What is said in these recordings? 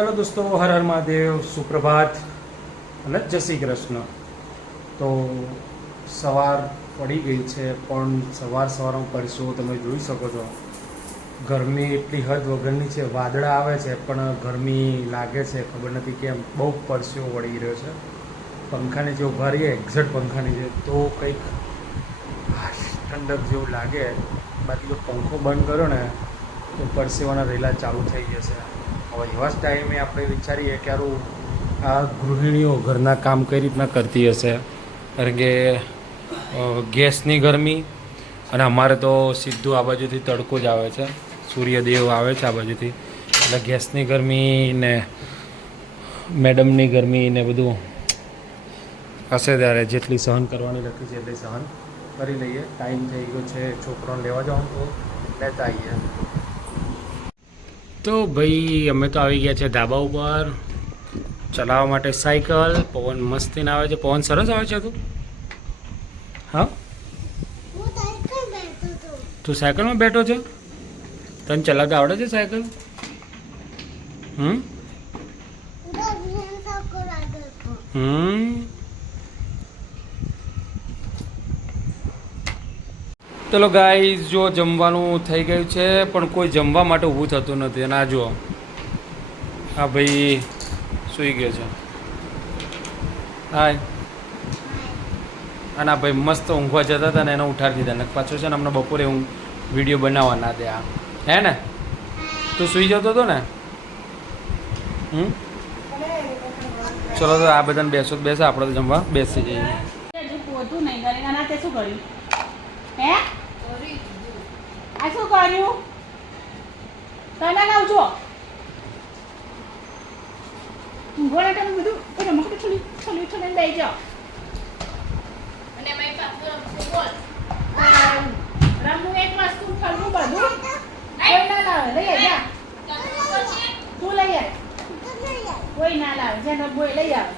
Hello દોસ્તો, હર હર મહાદેવ, સુપ્રભાત અને જય શ્રી કૃષ્ણ. તો સવાર પડી ગઈ છે, પણ સવારમાં પરસેવો તમે જોઈ શકો છો. ગરમી એટલી હદ વગરની છે, વાદળા આવે છે પણ ગરમી લાગે છે, ખબર નથી કેમ. બહુ પરસેવો વળી રહ્યો છે. પંખાની જે ઊભા રહીએ એક્ઝેક્ટ પંખાની છે તો કંઈક ઠંડક જેવું લાગે. બાકી જો પંખો બંધ કર્યો ને તો પરસેવાના રેલા ચાલુ થઈ જશે. હવે એવા જ ટાઈમે આપણે વિચારીએ કે આરું આ ગૃહિણીઓ ઘરના કામ કઈ રીતના કરતી હશે, કારણ કે ગેસની ગરમી અને અમારે તો સીધું આ બાજુથી તડકો જ આવે છે, સૂર્યદેવ આવે છે આ બાજુથી, એટલે ગેસની ગરમી ને મેડમની ગરમી ને બધું હશે ત્યારે જેટલી સહન કરવાની લખી છે એટલી સહન કરી લઈએ. ટાઈમ થઈ ગયો છે છોકરાને લેવા જવાનું, તો લેતા આવીએ. તો ભાઈ અમે તો આવી ગયા છે ધાબા ઉપર ચલાવવા માટે સાયકલ. પવન મસ્તીને આવે છે, પવન સરસ આવે છે. હા, તું સાયકલમાં બેઠો છે? તને ચલાવતા આવડે છે સાયકલ? ચલો ગાઈઝ, જો જમવાનું થઈ ગયું છે પણ કોઈ જમવા માટે ઊભું થતું નથી. અને આ જુઓ, હા ભાઈ સૂઈ ગયો છે. હાય. અને આ ભાઈ મસ્ત ઊંઘવા જતા હતા ને એને ઉઠાડી દીધા ને પાછો છે ને હમણાં બપોરે હું વિડીયો બનાવવા ના દે. આ હે ને, તું સૂઈ જતો હતો ને? ચલો તો આ બધાને બેસે, આપણે તો જમવા બેસી જઈએ. આ શું કર્યું? તને લાવ છો ઘોડા તમે બધું કરે મકડી છોલી લઈ જાઓ. અને મેં પાછો બોલ રમવું એક વસ્તુ ફરવું બધું કોઈ ના લાવે. લઈ જા, તું લઈ આવ. કોઈ ના લાવે છે ને બોય લઈ આવ.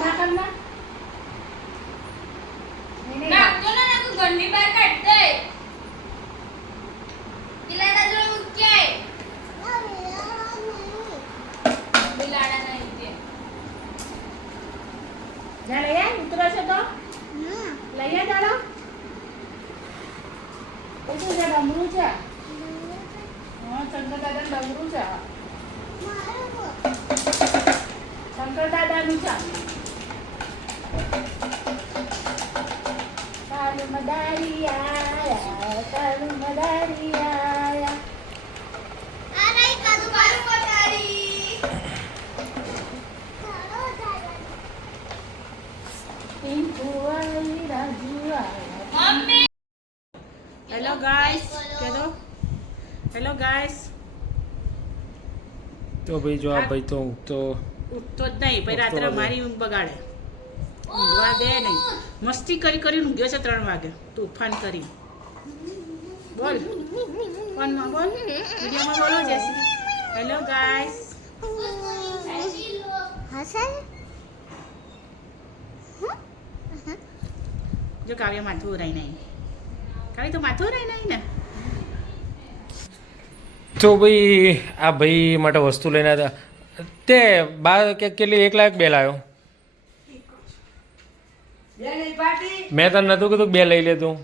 ના કરના નાખજો ને, તું ઘરની બહાર કાઢ દે. બિલાડા જોડે ઉક્યાય બિલાડા નહીં તે જા લઈ આ. ઉતરો છે તો લઈ આ. ચાલો શું છે? ડમરું છે. હા, શંકર દાદા ડમરું છે. શંકર દાદાનું છે. કાલુ મદારી આયા, કાલુ મદારી આયા. આ નહીં કાલુ મદારી. પિંકુ આઈ, રાજુ આયા. મમ્મી હેલો ગાઈસ કે દો. Hello guys. તો ભાઈ જો આ ભાઈ તો ઉઠતો જ નહીં, પછી રાત્રે મારી ઊંઘ બગાડે. ઊંઘવા દે નહીં. મસ્તી કરી ઊંઘ્યો છે 3 વાગે, તોફાન કરી. બોલ ફોનમાં બોલ, વિડીયોમાં બોલો. જેસી હેલો ગાઈસ. જો કાવ્ય માથું ઉરાઈ નહીં. કાવ્ય તો માથું ઉરાઈ નહીં ને. તો ભાઈ આ ભાઈ માટે વસ્તુ લઈને હતા તે બા કે કેટલી 1 લાખ 2 લાવ્યો. મેં તને નતું કીધું 2 લઈ લે તું.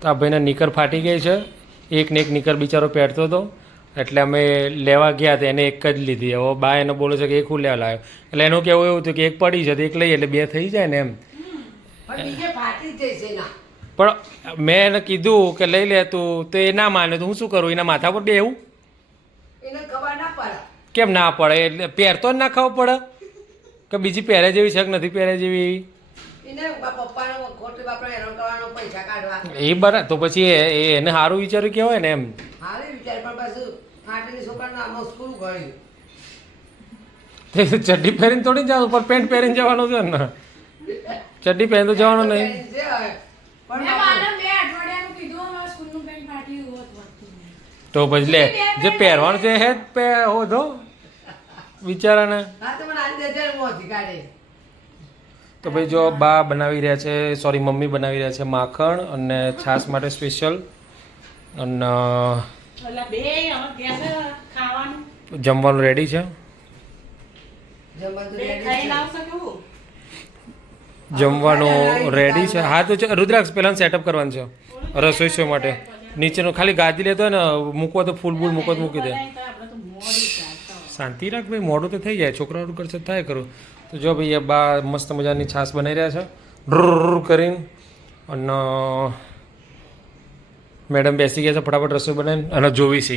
તો આ ભાઈને નીકર ફાટી ગઈ છે. એક ને એક નીકર બિચારો પહેરતો હતો, એટલે અમે લેવા ગયા હતા. એને એક જ લીધી. હવે બા એને બોલે છે કે એક હું લેવા લાવ્યો. એટલે એનું કહેવું એવું હતું કે એક પડી છે તો એક લઈએ એટલે 2 થઈ જાય ને એમ. પણ મેં એને કીધું કે લઈ લે તું, તો એ ના માને. તો હું શું કરું? એના માથા પર બેહું? કેમ ના પડે? એટલે પહેરતો જ ના ખબર પડે કે બીજી પહેરે જેવી છે કે નથી પહેરે જેવી. એ બરાબર. તો પછી એને સારું વિચાર્યું કહેવાય ને એમ. ચડ્ડી પહેરીને થોડી જવાનું, પણ પેન્ટ પહેરીને જવાનું છે ને. ચડ્ડી પહેરીને તો જવાનું નહીં. તો પછી લે જે પહેરવાનું છે હે હો દો. બિચારાને. હા તો મને આજે દેજે મોથી કાઢે. તો ભાઈ જો બા બનાવી રહ્યા છે, સોરી મમ્મી બનાવી રહ્યા છે માખણ અને છાશ માટે સ્પેશિયલ, અને ઓલા બે હવે ગયા છે ખાવાનું. જમવાનું રેડી છે. જમવાનું બે રેડી ખાઈ છે. લાવશો કેવું? જમવાનું રેડી છે. હા તો રુદ્રાક્ષ પહેલાં સેટઅપ કરવાનું છે રસોઈ શો માટે. નીચેનું ખાલી ગાદી લેતો હોય ને મૂકવા તો ફૂલ બૂલ મૂકવા તો મૂકી દે. બનાવીને તો આપણે તો મોડું ચાલતું. શાંતિ રાખ ભાઈ, મોડું તો થઈ જાય, છોકરાઓનું કરશે થાય કરું. તો જો ભાઈ એ બા મસ્ત મજાની છાશ બનાવી રહ્યા છે ડ્રુર કરીને, અને મેડમ બેસી ગયા છે ફટાફટ રસોઈ બનાવીને, અને જોવી છે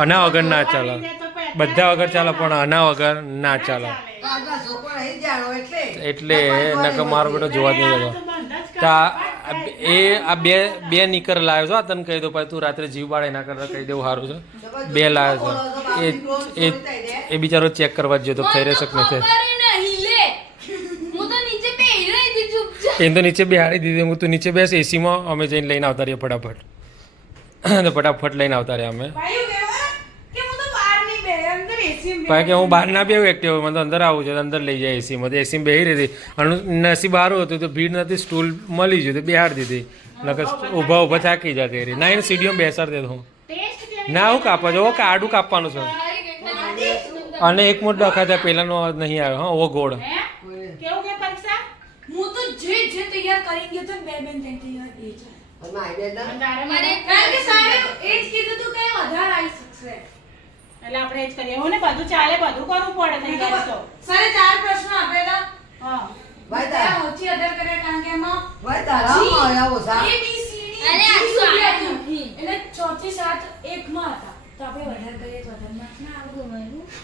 આના વગર ના ચાલે, બધા વગર ચાલે પણ આના વગર ના ચાલે. આગળ છોકરો રહી જાણો એટલે નકર મારો બેટો જોવા જ નહીં જતો. તો આ બે નીકર લાવ્યો છો, આ તને કહી દો ભાઈ, તું રાત્રે જીવ બાળે એના કરતા કહી દેવું સારું છે. બે લાવ્યો છો એ બિચારો ચેક કરવા જ તો થઈ રહેશે કે નથી. એને તો નીચે બેહાડી દીધી. હું તું નીચે બેસ એસીમાં, અમે જઈને લઈને આવતા રહીએ ફટાફટ. તો ફટાફટ લઈને આવતા રહ્યા અમે. ભાઈ કે હું બહાર ના બેવું એક્ટિવ, મને તો અંદર આવું છે, અંદર લઈ જાય એસીમાં. તો એસીમાં બેસી રહી હતી અને નસીબ સારું હતું તો ભીડ નથી, સ્ટૂલ મળી ગયું તો બેહાડી દીધી. નકર ઊભા ઊભા થાકી જતી રહી. ના એને સીડીઓમાં બેસાડી દેતો હું. ના હું કાપવા જો આડું કાપવાનું છે. અને એક મોટ ડખા પેલાનો નહીં આવ્યો. હા ઓ ગોળ હે? કેવું કે પરીક્ષા? હું તો જે તૈયાર કરી ગયો તો બે બેન તૈયાર એ છે. કારણ કે સાહેબ એ જ કીધું તું કે વધારે આવી શકશે. એટલે આપણે એ જ કરીએ. હું ને બધું ચાલે, બધું કરવું પડે થઈ જાય તો. સરે 4 પ્રશ્નો આપેલા. હા. ભાઈ ત્યાં તારા ઓછી અદર કરે કારણ કે એમાં ભાઈ તારા આવો સા A B C D અરે, G આખું સુધી આખું. હતું. એટલે 6 થી 7 એકમાં હતા. તો આપણે વધારે કરીએ તો વધારે માર્ક્સ ના આવે.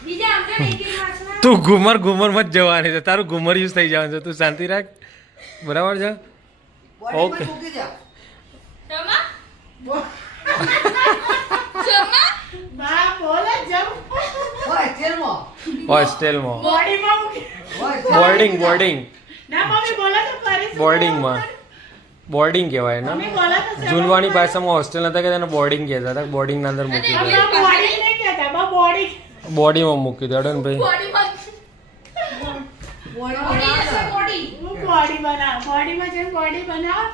બીજા આપણે એક માર્ક્સ ના તું ઘુમર મત જવાની છે, તારું ઘુમર યુઝ થઈ જવાનું છે. તું શાંતિ રાખ, બરાબર છે. Body okay. પર મૂકી જા. બા બોલે જમ. હોય તેલમાં. હોસ્ટેલમાં બોડીમાં મૂકી. હોય બોર્ડિંગ ના મમ્મી બોલે તો ફરી શું બોર્ડિંગમાં બોર્ડિંગ કહેવાય ને. મમ્મી બોલે તો સર. જૂનવાણી ભાષામાં હોસ્ટેલ નતા કહેતા એને બોર્ડિંગ કહેતા હતા. બોર્ડિંગના અંદર મૂકી દે, બા બોડી નહીં કહેતા, બા બોડી. બોડીમાં મૂકી દે ને ભાઈ. બોડી હું બોડી બનાવ. બોડીમાં જેમ બોડી બનાવ,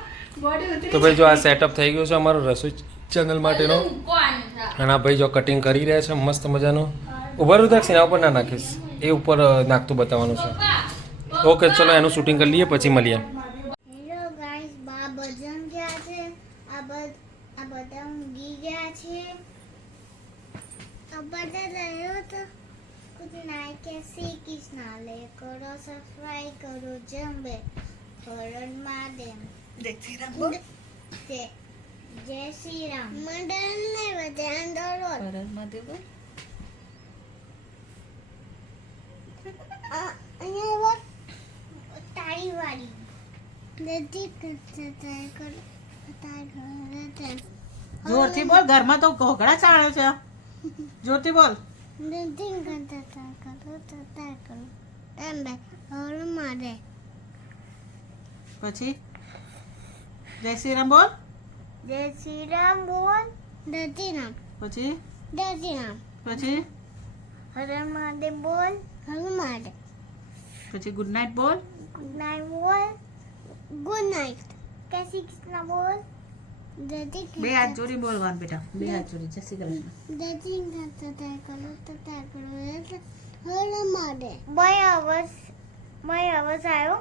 બોડી ઉતરી. તો ભાઈ જો આ સેટઅપ થઈ ગયું છે અમારું રસોઈ ચેનલ માટેનો. અને આ ભાઈ જો કટિંગ કરી રહ્યા છે મસ્ત મજાનું. ઉભા રુદ્રાક્ષ એના ઉપર ના નાખીશ, એ ઉપર નાખતું બતાવવાનું છે. ઓકે ચલો એનું શૂટિંગ કરી લઈએ પછી મળીએ. હેલો ગાઈસ, બા ભજન ગયા છે. આ બધા ઊંઘી ગયા છે. આ બધા રહ્યો તો ગુડ નાઇટ કે શ્રી કૃષ્ણ લે કરો, સબસ્ક્રાઇબ કરો, જંબે હરણ મહાદેવ. જય શ્રી રામ. મંડળ ને વધે આંદોલન. અહીંયા તાળી વાળી નથી જોરથી બોલ, ઘરમાં તો ઘોઘડા ચાલે છે. જોરથી બોલ. નથી કરતા કરો એમ બે હળ મારે. પછી જય શ્રી રામ બોલ. જય શ્રી રામ બોલ. દધી રામ. પછી દધી રામ. પછી હર મહાદેવ બોલ. હર મહાદેવ. પછી ગુડ નાઇટ બોલ. ગુડ નાઇટ બોલ. Good night. જય શ્રી કૃષ્ણ બોલ. દધી બે હાથ જોડી બોલવાનું બેટા, બે હાથ જોડી. જય શ્રી કૃષ્ણ. દધી કરતા કરો હર મહાદેવ. ભાઈ અવાજ આવ્યો.